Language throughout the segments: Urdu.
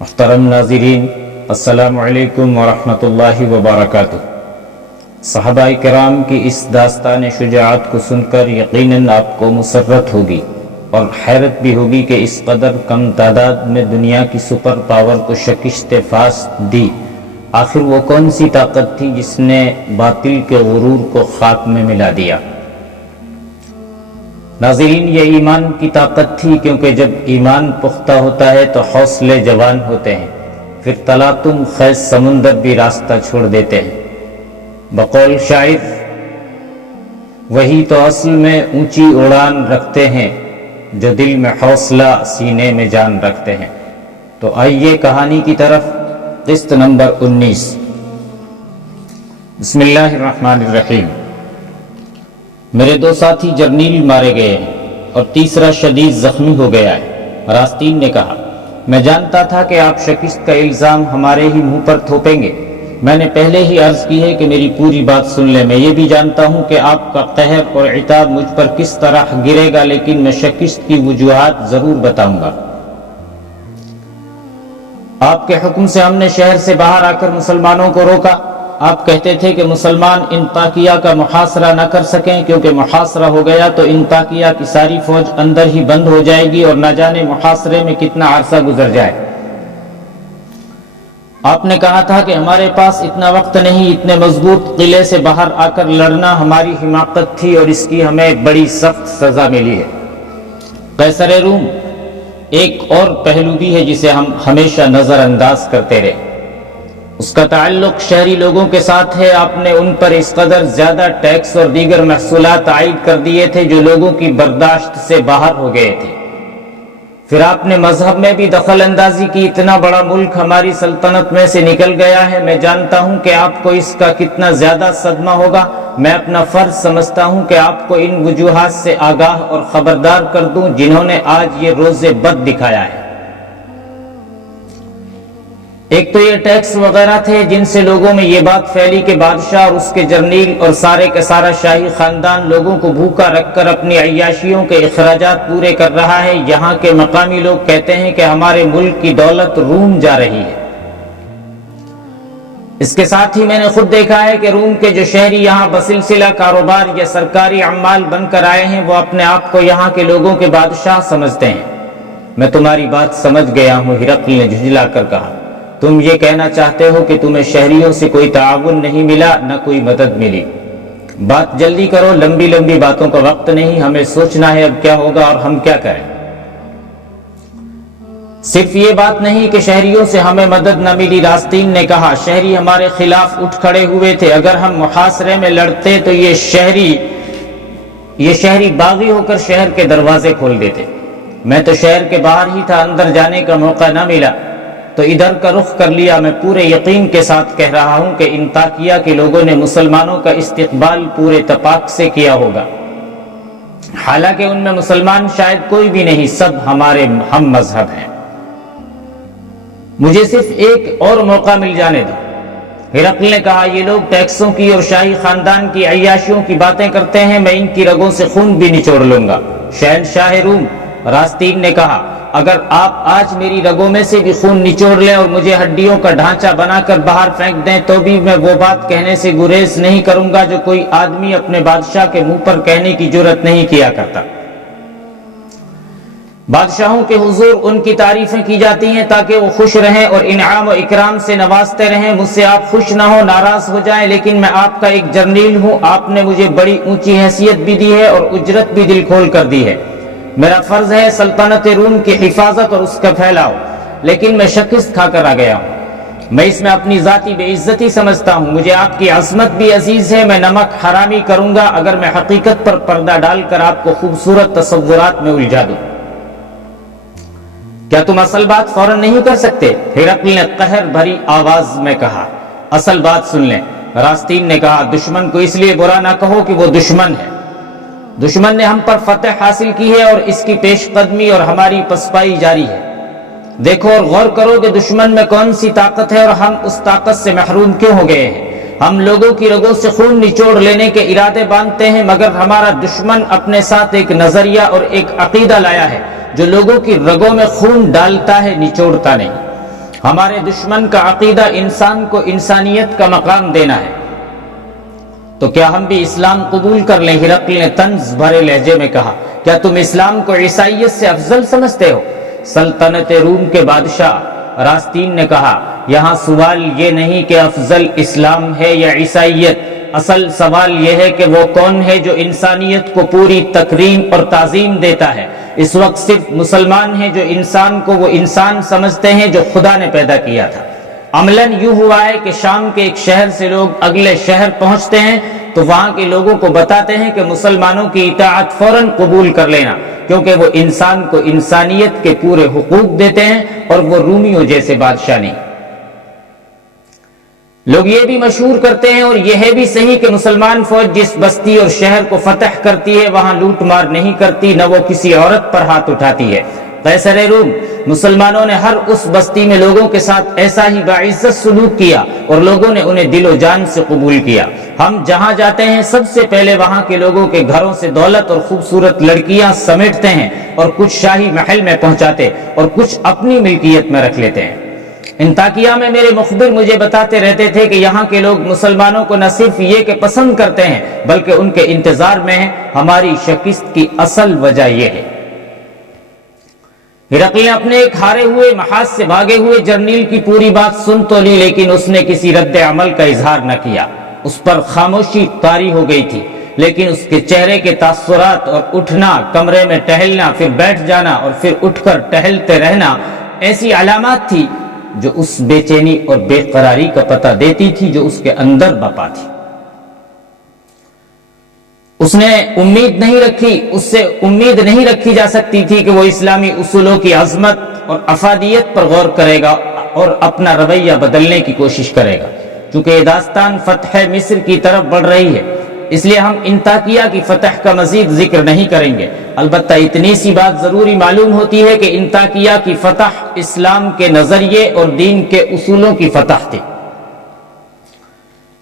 محترم ناظرین، السلام علیکم ورحمۃ اللہ وبرکاتہ۔ صحابہ کرام کی اس داستان شجاعت کو سن کر یقیناً آپ کو مسرت ہوگی اور حیرت بھی ہوگی کہ اس قدر کم تعداد میں دنیا کی سپر پاور کو شکست فاست دی۔ آخر وہ کون سی طاقت تھی جس نے باطل کے غرور کو خاک میں ملا دیا؟ ناظرین، یہ ایمان کی طاقت تھی، کیونکہ جب ایمان پختہ ہوتا ہے تو حوصلے جوان ہوتے ہیں، پھر تلاطم خیز سمندر بھی راستہ چھوڑ دیتے ہیں۔ بقول شاعر، وہی تو اصل میں اونچی اڑان رکھتے ہیں جو دل میں حوصلہ سینے میں جان رکھتے ہیں۔ تو آئیے کہانی کی طرف۔ قسط نمبر 19۔ بسم اللہ الرحمن الرحیم۔ میرے 2 ساتھی جرنیل مارے گئے ہیں اور تیسرا شدید زخمی ہو گیا ہے۔ راستین نے کہا، میں جانتا تھا کہ آپ شکست کا الزام ہمارے ہی منہ پر تھوپیں گے۔ میں نے پہلے ہی عرض کی ہے کہ میری پوری بات سن لیں۔ میں یہ بھی جانتا ہوں کہ آپ کا قہر اور عتاب مجھ پر کس طرح گرے گا، لیکن میں شکست کی وجوہات ضرور بتاؤں گا۔ آپ کے حکم سے ہم نے شہر سے باہر آ کر مسلمانوں کو روکا۔ آپ کہتے تھے کہ مسلمان انطاکیہ کا محاصرہ نہ کر سکیں، کیونکہ محاصرہ ہو گیا تو انطاکیہ کی ساری فوج اندر ہی بند ہو جائے گی اور نہ جانے محاصرے میں کتنا عرصہ گزر جائے۔ آپ نے کہا تھا کہ ہمارے پاس اتنا وقت نہیں، اتنے مضبوط قلعے سے باہر آ کر لڑنا ہماری حماقت تھی اور اس کی ہمیں بڑی سخت سزا ملی ہے۔ قیصر روم، ایک اور پہلو بھی ہے جسے ہم ہمیشہ نظر انداز کرتے رہے۔ اس کا تعلق شہری لوگوں کے ساتھ ہے۔ آپ نے ان پر اس قدر زیادہ ٹیکس اور دیگر محصولات عائد کر دیے تھے جو لوگوں کی برداشت سے باہر ہو گئے تھے۔ پھر آپ نے مذہب میں بھی دخل اندازی کی۔ اتنا بڑا ملک ہماری سلطنت میں سے نکل گیا ہے۔ میں جانتا ہوں کہ آپ کو اس کا کتنا زیادہ صدمہ ہوگا۔ میں اپنا فرض سمجھتا ہوں کہ آپ کو ان وجوہات سے آگاہ اور خبردار کر دوں جنہوں نے آج یہ روز بد دکھایا ہے۔ ایک تو یہ ٹیکس وغیرہ تھے جن سے لوگوں میں یہ بات پھیلی کہ بادشاہ اور اس کے جرنیل اور سارے کا سارا شاہی خاندان لوگوں کو بھوکا رکھ کر اپنی عیاشیوں کے اخراجات پورے کر رہا ہے۔ یہاں کے مقامی لوگ کہتے ہیں کہ ہمارے ملک کی دولت روم جا رہی ہے۔ اس کے ساتھ ہی میں نے خود دیکھا ہے کہ روم کے جو شہری یہاں بسلسلہ کاروبار یا سرکاری عمال بن کر آئے ہیں، وہ اپنے آپ کو یہاں کے لوگوں کے بادشاہ سمجھتے ہیں۔ میں تمہاری بات سمجھ گیا ہوں، ہرقل نے جھنجلا کر کہا۔ تم یہ کہنا چاہتے ہو کہ تمہیں شہریوں سے کوئی تعاون نہیں ملا، نہ کوئی مدد ملی۔ بات جلدی کرو، لمبی لمبی باتوں کا وقت نہیں، ہمیں سوچنا ہے اب کیا ہوگا اور ہم کیا کریں۔ صرف یہ بات نہیں کہ شہریوں سے ہمیں مدد نہ ملی، راستین نے کہا، شہری ہمارے خلاف اٹھ کھڑے ہوئے تھے۔ اگر ہم محاصرے میں لڑتے تو یہ شہری باغی ہو کر شہر کے دروازے کھول دیتے۔ میں تو شہر کے باہر ہی تھا، اندر جانے کا موقع نہ ملا تو ادھر کا رخ کر لیا۔ میں پورے یقین کے ساتھ کہہ رہا ہوں کہ انطاکیہ کے لوگوں نے مسلمانوں کا استقبال پورے تپاک سے کیا ہوگا، حالانکہ ان میں مسلمان شاید کوئی بھی نہیں، سب ہمارے ہم مذہب ہیں۔ مجھے صرف ایک اور موقع مل جانے دو۔ ہرقل نے کہا، یہ لوگ ٹیکسوں کی اور شاہی خاندان کی عیاشیوں کی باتیں کرتے ہیں، میں ان کی رگوں سے خون بھی نچوڑ لوں گا۔ شہنشاہ روم، راستین نے کہا، اگر آپ آج میری رگوں میں سے بھی خون نچوڑ لیں اور مجھے ہڈیوں کا ڈھانچہ بنا کر باہر پھینک دیں تو بھی میں وہ بات کہنے سے گریز نہیں کروں گا جو کوئی آدمی اپنے بادشاہ کے منہ پر کہنے کی جرت نہیں کیا کرتا۔ بادشاہوں کے حضور ان کی تعریفیں کی جاتی ہیں تاکہ وہ خوش رہیں اور انعام و اکرام سے نوازتے رہیں۔ مجھ سے آپ خوش نہ ہو، ناراض ہو جائیں، لیکن میں آپ کا ایک جرنیل ہوں۔ آپ نے مجھے بڑی اونچی حیثیت بھی دی ہے اور اجرت بھی دل کھول کر دی ہے۔ میرا فرض ہے سلطنت روم کی حفاظت اور اس کا پھیلاؤ، لیکن میں شکست کھا کر آ گیا ہوں۔ میں اس میں اپنی ذاتی بے عزتی سمجھتا ہوں۔ مجھے آپ کی عظمت بھی عزیز ہے۔ میں نمک حرامی کروں گا اگر میں حقیقت پر پردہ ڈال کر آپ کو خوبصورت تصورات میں الجھا دوں۔ کیا تم اصل بات فوراً نہیں کر سکتے؟ ہرقل نے قہر بھری آواز میں کہا۔ اصل بات سن لیں، راستین نے کہا، دشمن کو اس لیے برا نہ کہو کہ وہ دشمن ہے۔ دشمن نے ہم پر فتح حاصل کی ہے اور اس کی پیش قدمی اور ہماری پسپائی جاری ہے۔ دیکھو اور غور کرو کہ دشمن میں کون سی طاقت ہے اور ہم اس طاقت سے محروم کیوں ہو گئے ہیں۔ ہم لوگوں کی رگوں سے خون نچوڑ لینے کے ارادے باندھتے ہیں، مگر ہمارا دشمن اپنے ساتھ ایک نظریہ اور ایک عقیدہ لایا ہے جو لوگوں کی رگوں میں خون ڈالتا ہے، نچوڑتا نہیں۔ ہمارے دشمن کا عقیدہ انسان کو انسانیت کا مقام دینا ہے، تو کیا ہم بھی اسلام قبول کر لیں؟ ہرقل نے طنز بھرے لہجے میں کہا، کیا تم اسلام کو عیسائیت سے افضل سمجھتے ہو؟ سلطنت روم کے بادشاہ راستین نے کہا، یہاں سوال یہ نہیں کہ افضل اسلام ہے یا عیسائیت، اصل سوال یہ ہے کہ وہ کون ہے جو انسانیت کو پوری تکریم اور تعظیم دیتا ہے۔ اس وقت صرف مسلمان ہیں جو انسان کو وہ انسان سمجھتے ہیں جو خدا نے پیدا کیا تھا۔ عملاً یوں ہوا ہے کہ شام کے ایک شہر سے لوگ اگلے شہر پہنچتے ہیں تو وہاں کے لوگوں کو بتاتے ہیں کہ مسلمانوں کی اطاعت فوراً قبول کر لینا، کیونکہ وہ انسان کو انسانیت کے پورے حقوق دیتے ہیں اور وہ رومیوں جیسے بادشاہ نہیں۔ لوگ یہ بھی مشہور کرتے ہیں اور یہ ہے بھی صحیح کہ مسلمان فوج جس بستی اور شہر کو فتح کرتی ہے وہاں لوٹ مار نہیں کرتی، نہ وہ کسی عورت پر ہاتھ اٹھاتی ہے۔ قیصر روم مسلمانوں نے ہر اس بستی میں لوگوں کے ساتھ ایسا ہی باعزت سلوک کیا اور لوگوں نے انہیں دل و جان سے قبول کیا۔ ہم جہاں جاتے ہیں سب سے پہلے وہاں کے لوگوں کے گھروں سے دولت اور خوبصورت لڑکیاں سمیٹتے ہیں اور کچھ شاہی محل میں پہنچاتے اور کچھ اپنی ملکیت میں رکھ لیتے ہیں۔ انطاکیہ میں میرے مخبر مجھے بتاتے رہتے تھے کہ یہاں کے لوگ مسلمانوں کو نہ صرف یہ کہ پسند کرتے ہیں بلکہ ان کے انتظار میں ہیں۔ ہماری شکست کی اصل وجہ یہ ہے۔ ہرقل نے اپنے ایک ہارے ہوئے محاذ سے بھاگے ہوئے جرنیل کی پوری بات سن تو لی، لیکن اس نے کسی رد عمل کا اظہار نہ کیا۔ اس پر خاموشی طاری ہو گئی تھی، لیکن اس کے چہرے کے تاثرات اور اٹھنا، کمرے میں ٹہلنا، پھر بیٹھ جانا اور پھر اٹھ کر ٹہلتے رہنا ایسی علامات تھی جو اس بے چینی اور بے قراری کا پتہ دیتی تھی جو اس کے اندر بپا تھی۔ اس نے امید نہیں رکھی، اس سے امید نہیں رکھی جا سکتی تھی کہ وہ اسلامی اصولوں کی عظمت اور افادیت پر غور کرے گا اور اپنا رویہ بدلنے کی کوشش کرے گا۔ چونکہ یہ داستان فتح مصر کی طرف بڑھ رہی ہے، اس لیے ہم انطاکیہ کی فتح کا مزید ذکر نہیں کریں گے۔ البتہ اتنی سی بات ضروری معلوم ہوتی ہے کہ انطاکیہ کی فتح اسلام کے نظریے اور دین کے اصولوں کی فتح تھی۔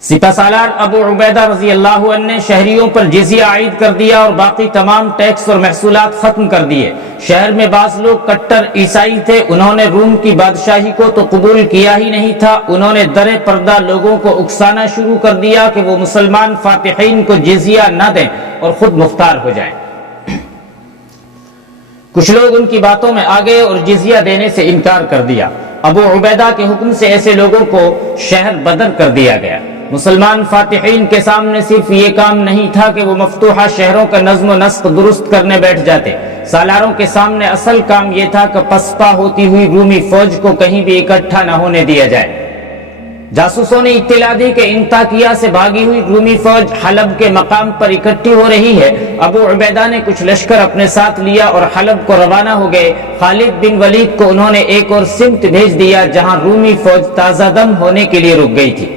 سپہ سالار ابو عبیدہ رضی اللہ عنہ نے شہریوں پر جزیہ عائد کر دیا اور باقی تمام ٹیکس اور محصولات ختم کر دیے۔ شہر میں بعض لوگ کٹر عیسائی تھے، انہوں نے روم کی بادشاہی کو تو قبول کیا ہی نہیں تھا، انہوں نے در پردہ لوگوں کو اکسانا شروع کر دیا کہ وہ مسلمان فاتحین کو جزیہ نہ دیں اور خود مختار ہو جائیں۔ کچھ لوگ ان کی باتوں میں آ گئے اور جزیہ دینے سے انکار کر دیا۔ ابو عبیدہ کے حکم سے ایسے لوگوں کو شہر بدر کر دیا گیا۔ مسلمان فاتحین کے سامنے صرف یہ کام نہیں تھا کہ وہ مفتوحہ شہروں کا نظم و نسق درست کرنے بیٹھ جاتے، سالاروں کے سامنے اصل کام یہ تھا کہ پسپا ہوتی ہوئی رومی فوج کو کہیں بھی اکٹھا نہ ہونے دیا جائے۔ جاسوسوں نے اطلاع دی کہ انطاکیہ سے بھاگی ہوئی رومی فوج حلب کے مقام پر اکٹھی ہو رہی ہے۔ ابو عبیدہ نے کچھ لشکر اپنے ساتھ لیا اور حلب کو روانہ ہو گئے۔ خالد بن ولید کو انہوں نے ایک اور سمت بھیج دیا جہاں رومی فوج تازہ دم ہونے کے لیے رک گئی تھی۔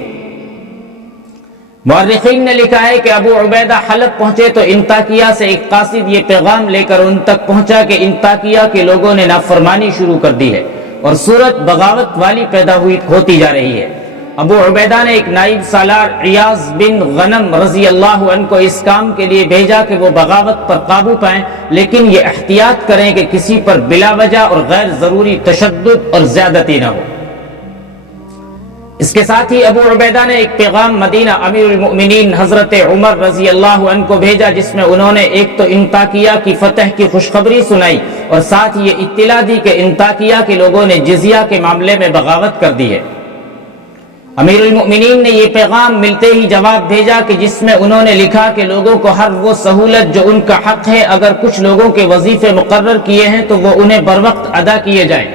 مورخین نے لکھا ہے کہ ابو عبیدہ حلب پہنچے تو انطاکیہ سے ایک قاصد یہ پیغام لے کر ان تک پہنچا کہ انطاکیہ کے لوگوں نے نافرمانی شروع کر دی ہے اور صورت بغاوت والی پیدا ہوتی جا رہی ہے۔ ابو عبیدہ نے ایک نائب سالار عیاض بن غنم رضی اللہ عنہ کو اس کام کے لیے بھیجا کہ وہ بغاوت پر قابو پائیں، لیکن یہ احتیاط کریں کہ کسی پر بلا وجہ اور غیر ضروری تشدد اور زیادتی نہ ہو۔ اس کے ساتھ ہی ابو عبیدہ نے ایک پیغام مدینہ امیر المؤمنین حضرت عمر رضی اللہ عنہ کو بھیجا جس میں انہوں نے ایک تو انطاکیہ کی فتح کی خوشخبری سنائی اور ساتھ یہ اطلاع دی کہ انطاکیہ کے لوگوں نے جزیہ کے معاملے میں بغاوت کر دی ہے۔ امیر المؤمنین نے یہ پیغام ملتے ہی جواب بھیجا کہ جس میں انہوں نے لکھا کہ لوگوں کو ہر وہ سہولت جو ان کا حق ہے، اگر کچھ لوگوں کے وظیفے مقرر کیے ہیں تو وہ انہیں بروقت ادا کیے جائیں۔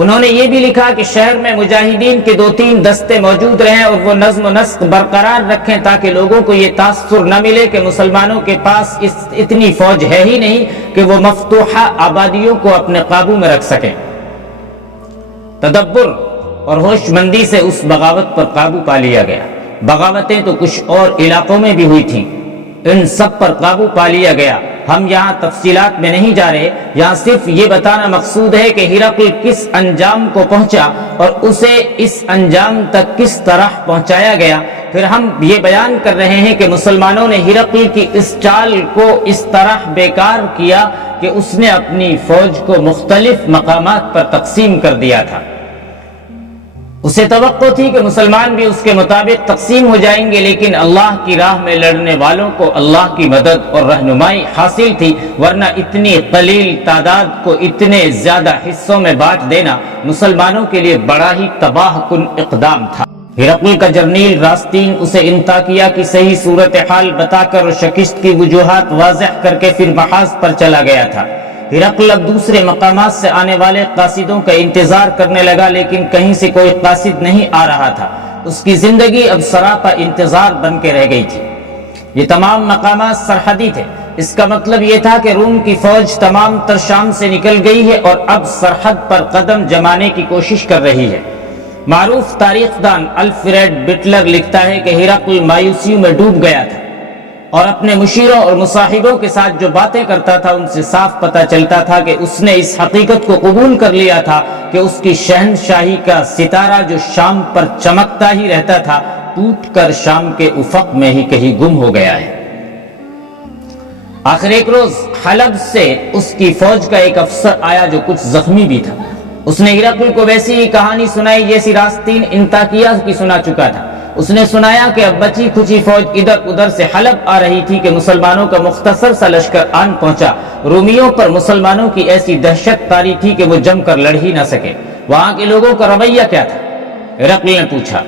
انہوں نے یہ بھی لکھا کہ شہر میں مجاہدین کے 2-3 دستے موجود رہیں اور وہ نظم و نسق برقرار رکھیں تاکہ لوگوں کو یہ تاثر نہ ملے کہ مسلمانوں کے پاس اتنی فوج ہے ہی نہیں کہ وہ مفتوحہ آبادیوں کو اپنے قابو میں رکھ سکیں۔ تدبر اور ہوش مندی سے اس بغاوت پر قابو پا لیا گیا۔ بغاوتیں تو کچھ اور علاقوں میں بھی ہوئی تھیں، ان سب پر قابو پا لیا گیا۔ ہم یہاں تفصیلات میں نہیں جا رہے، یہاں صرف یہ بتانا مقصود ہے کہ ہرقل کس انجام کو پہنچا اور اسے اس انجام تک کس طرح پہنچایا گیا۔ پھر ہم یہ بیان کر رہے ہیں کہ مسلمانوں نے ہرقل کی اس چال کو اس طرح بیکار کیا کہ اس نے اپنی فوج کو مختلف مقامات پر تقسیم کر دیا تھا۔ اسے توقع تھی کہ مسلمان بھی اس کے مطابق تقسیم ہو جائیں گے، لیکن اللہ کی راہ میں لڑنے والوں کو اللہ کی مدد اور رہنمائی حاصل تھی، ورنہ اتنی قلیل تعداد کو اتنے زیادہ حصوں میں بانٹ دینا مسلمانوں کے لیے بڑا ہی تباہ کن اقدام تھا۔ ہرقل کا جرنیل راستین اسے انطاکیہ کی صحیح صورتحال بتا کر اور شکست کی وجوہات واضح کر کے پھر محاذ پر چلا گیا تھا۔ ہرقل اب دوسرے مقامات سے آنے والے قاصدوں کا انتظار کرنے لگا، لیکن کہیں سے کوئی قاصد نہیں آ رہا تھا۔ اس کی زندگی اب سراپا انتظار بن کے رہ گئی تھی۔ یہ تمام مقامات سرحدی تھے، اس کا مطلب یہ تھا کہ روم کی فوج تمام تر شام سے نکل گئی ہے اور اب سرحد پر قدم جمانے کی کوشش کر رہی ہے۔ معروف تاریخ دان الفریڈ بٹلر لکھتا ہے کہ ہرقل مایوسیوں میں ڈوب گیا تھا اور اپنے مشیروں اور مصاحبوں کے ساتھ جو باتیں کرتا تھا ان سے صاف پتہ چلتا تھا کہ اس نے اس حقیقت کو قبول کر لیا تھا کہ اس کی شہنشاہی کا ستارہ جو شام پر چمکتا ہی رہتا تھا ٹوٹ کر شام کے افق میں ہی کہیں گم ہو گیا ہے۔ آخر ایک روز حلب سے اس کی فوج کا ایک افسر آیا جو کچھ زخمی بھی تھا۔ اس نے ہرقل کو ویسی ہی کہانی سنائی جیسی راستین انطاکیہ کی سنا چکا تھا۔ اس نے سنایا کہ اب بچی کھچی فوج ادھر ادھر سے حلب آ رہی تھی کہ مسلمانوں کا مختصر سا لشکر آن پہنچا۔ رومیوں پر مسلمانوں کی ایسی دہشت طاری تھی کہ وہ جم کر لڑ ہی نہ سکے۔ وہاں کے لوگوں کا رویہ کیا تھا؟ ہرقل نے پوچھا۔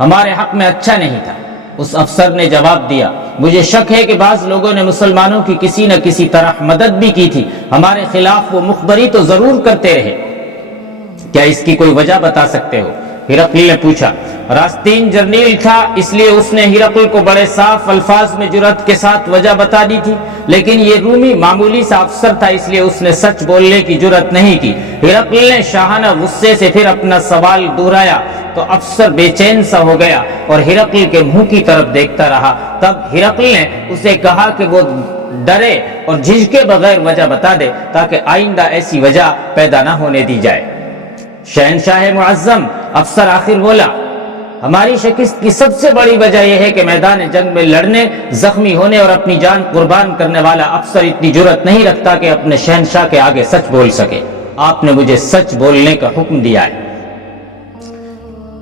ہمارے حق میں اچھا نہیں تھا، اس افسر نے جواب دیا۔ مجھے شک ہے کہ بعض لوگوں نے مسلمانوں کی کسی نہ کسی طرح مدد بھی کی تھی، ہمارے خلاف وہ مخبری تو ضرور کرتے رہے۔ کیا اس کی کوئی وجہ بتا سکتے ہو؟ ہرقل نے پوچھا۔ راستین جرنیل تھا، اس لیے اس نے ہرقل کو بڑے صاف الفاظ میں جرأت کے ساتھ وجہ بتا دی تھی، لیکن یہ رومی معمولی سا افسر تھا، اس لیے اس نے سچ بولنے کی جرأت نہیں کی۔ ہرقل نے شاہانہ غصے سے پھر اپنا سوال دہرایا تو افسر بے چین سا ہو گیا اور ہرقل کے منہ کی طرف دیکھتا رہا۔ تب ہرقل نے اسے کہا کہ وہ ڈرے اور جھجکے بغیر وجہ بتا دے تاکہ آئندہ ایسی وجہ پیدا نہ ہونے دی جائے۔ شہنشاہ معظم، افسر آخر بولا، ہماری شکست کی سب سے بڑی وجہ یہ ہے کہ میدان جنگ میں لڑنے، زخمی ہونے اور اپنی جان قربان کرنے والا افسر اتنی جرأت نہیں رکھتا کہ اپنے شہنشاہ کے آگے سچ بول سکے۔ آپ نے مجھے سچ بولنے کا حکم دیا ہے،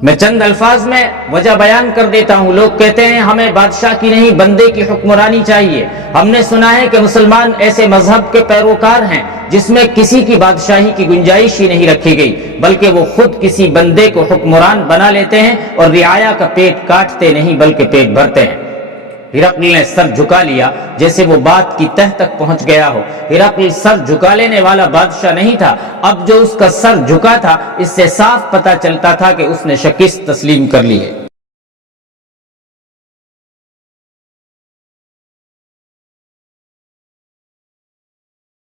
میں چند الفاظ میں وجہ بیان کر دیتا ہوں۔ لوگ کہتے ہیں ہمیں بادشاہ کی نہیں بندے کی حکمرانی چاہیے۔ ہم نے سنا ہے کہ مسلمان ایسے مذہب کے پیروکار ہیں جس میں کسی کی بادشاہی کی گنجائش ہی نہیں رکھی گئی، بلکہ وہ خود کسی بندے کو حکمران بنا لیتے ہیں اور رعایا کا پیٹ کاٹتے نہیں بلکہ پیٹ بھرتے ہیں۔ ہرقل نے سر جھکا لیا جیسے وہ بات کی تہ تک پہنچ گیا ہو۔ ہرقل سر جھکا لینے والا بادشاہ نہیں تھا، اب جو اس کا سر جھکا تھا اس سے صاف پتہ چلتا تھا کہ اس نے شکست تسلیم کر لی ہے۔